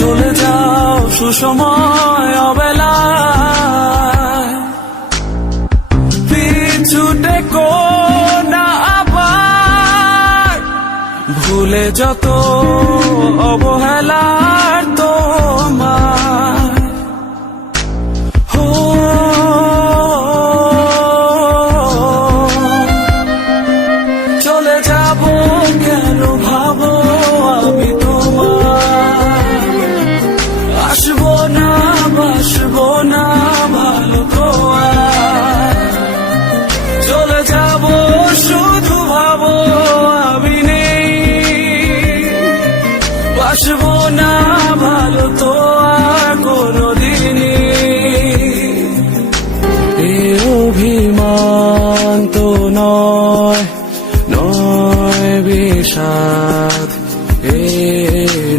চলে যাও সুসময় অবেলায়, পিছু টেকো না আবার, ভুলে যত অবহেলার তোমার। চলে যাব কেন ভাবো আমি তোমার, আসবো না বাসবো না ভালো তো আর। চলে যাব শুধু ভাবো আমি নেই, বাসবো না ভালো তো আর কোনদিনই। এ অভিমান তো নয়, নয় বিষাদ, এ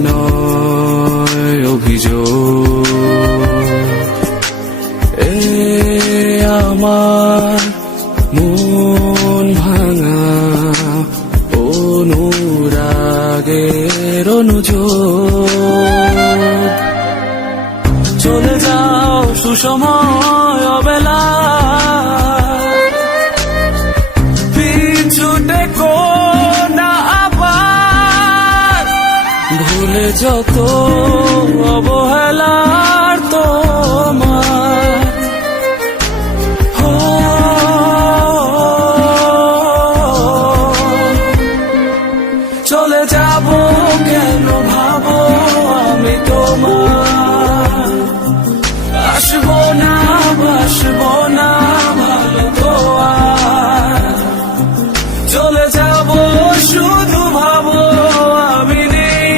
নয় অভিযোগ, এ আমার মন ভাঙা অনুরাগের অনুযোগ। চলে যাও সুসময় অবেলায়, পিছু টেকো না আবার, ভুলে যত অবহেলার তোমার। চলে যাব কেন ভাবো আমি তোমার, আসবো না বাসবো না ভালো তো আর। চলে যাব শুধু ভাবো আমি নেই,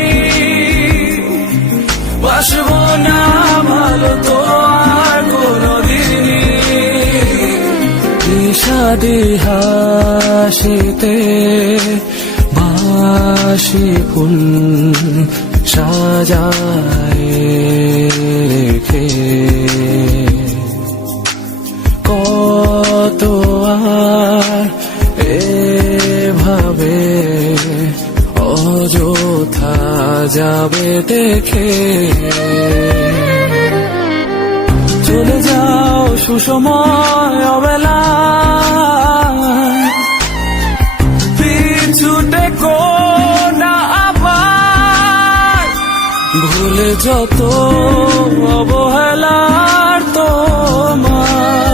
বাসবো না ভালো তো আর কোনদিনই। বিষাদি হাসিতে বাসি ফুল সাজায় রেখে, কত আর এভাবে অযথা যাবে দেখে। চলে যাও সুসময় অবেলায়, পিছু টেকো না আবার, ভুলে যত অবহেলার তোমার।